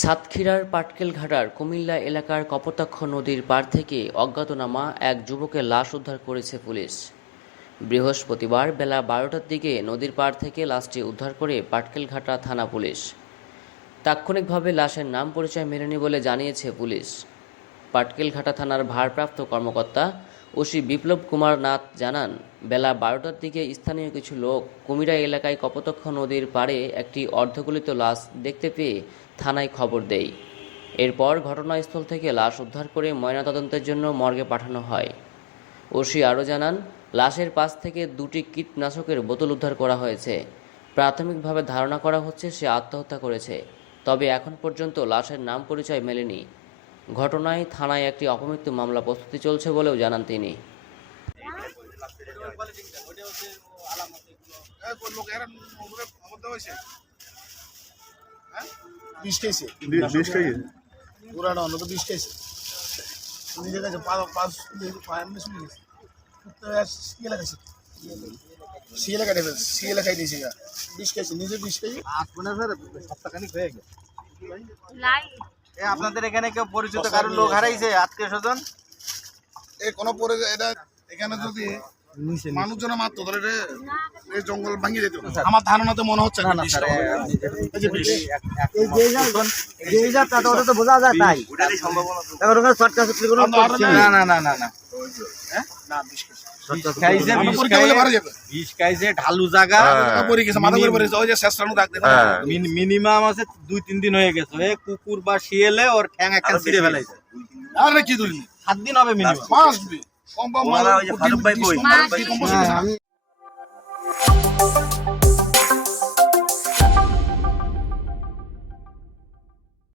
সাতক্ষীরার পাটকেল ঘাটার কুমিল্লা এলাকার কপোতাক্ষ নদীর পাড় থেকে অজ্ঞাতনামা এক যুবকের লাশ উদ্ধার করেছে পুলিশ। বৃহস্পতিবার বেলা বারোটার দিকে নদীর পাড় থেকে লাশটি উদ্ধার করে পাটকেল ঘাটা থানা পুলিশ। তাৎক্ষণিকভাবে লাশের নাম পরিচয় মেলেনি বলে জানিয়েছে পুলিশ। পাটকেলঘাটা থানার ভারপ্রাপ্ত কর্মকর্তা ওসি বিপ্লব কুমার নাথ জানান বেলা বারোটার দিকে স্থানীয় কিছু লোক কুমিরা এলাকায় কপোতক্ষ নদীর পাড়ে একটি অর্ধগলিত লাশ দেখতে পেয়ে থানায় খবর দেয়। এরপর ঘটনাস্থল থেকে লাশ উদ্ধার করে ময়নাতদন্তের জন্য মর্গে পাঠানো হয়। ওসি আরও জানান, লাশের পাশ থেকে দুটি কীটনাশকের বোতল উদ্ধার করা হয়েছে। প্রাথমিকভাবে ধারণা করা হচ্ছে সে আত্মহত্যা করেছে, তবে এখন পর্যন্ত লাশের নাম পরিচয় মেলেনি। ঘটনায় থানায় একটি অপমৃত্যু মামলা প্রস্তুতি চলছে বলেও জানান তিনি। অন্য নিজে গেছে। পাঁচ খাই কেজি নিজে এ আপনাদের এখানে কেউ পরিচিত কারও লোক হারাইছে আত্মীয় স্বজন? এই কোনো পরে এটা এখানে যদি মানুষজন মারতো তাহলে এটা এই জঙ্গল ভাঙিয়ে যেত আমার ধারণা তো মনে হচ্ছে না আমরা। মিনিমাম আছে দুই তিন দিন হয়ে গেছে। কুকুর বা শিয়ালে ওর ঠ্যাং একটা ছিঁড়ে ফেলাইছে। আরে কি? সাত দিন হবে minimum. Kung ba malumbay boy. Malumbay boy.